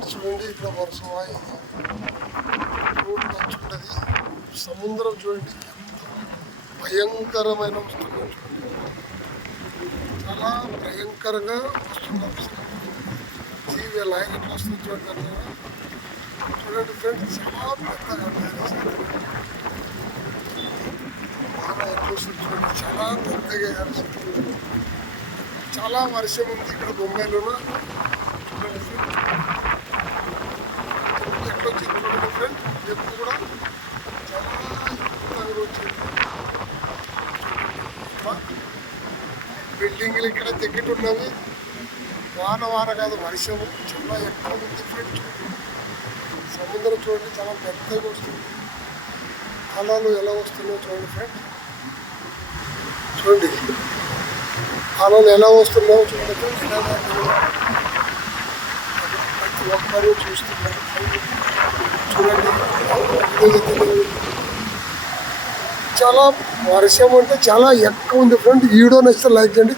Friends చూడండి, ఇక్కడ వర్షం రోడ్డు నచ్చుంటుంది. సముద్రం చూడండి భయంకరమైన వస్తుంది, చాలా భయంకరంగా వస్తున్నాం. జీవి లైన్ ఎట్లా వస్తుంది చూడండి. చూడండి ఫ్రెండ్స్, చాలా పెద్దగా ఎట్లా వస్తుంది చూడండి, చాలా పెద్దగా చాలా వర్షం ఉంది ఇక్కడ బొంబాయిలోన. చూడండి ఫ్రెండ్స్ ఎట్లా వచ్చింది చూడండి ఫ్రెండ్స్, ఎప్పుడు కూడా చాలా ఎత్తుగా వచ్చింది. బిల్డింగ్లు ఇక్కడ దగ్గర ఉన్నవి, వాన కాదు వర్షము చాలా ఎక్కువ ఉంది ఫ్రెండ్స్. సముద్రం చూడండి చాలా పెద్దగా వస్తుంది, అలలు ఎలా వస్తున్నాయో చూడండి ఫ్రెండ్స్. చూడండి అలలు ఎలా వస్తున్నాయో చూడండి ఫ్రెండ్స్. ప్రతి ఒక్కరూ చూస్తున్నారు చూడండి. చాలా వర్షం అంటే చాలా ఎక్కువ ఉంది ఫ్రెండ్. వీడియో నచ్చితే లైక్ చేయండి.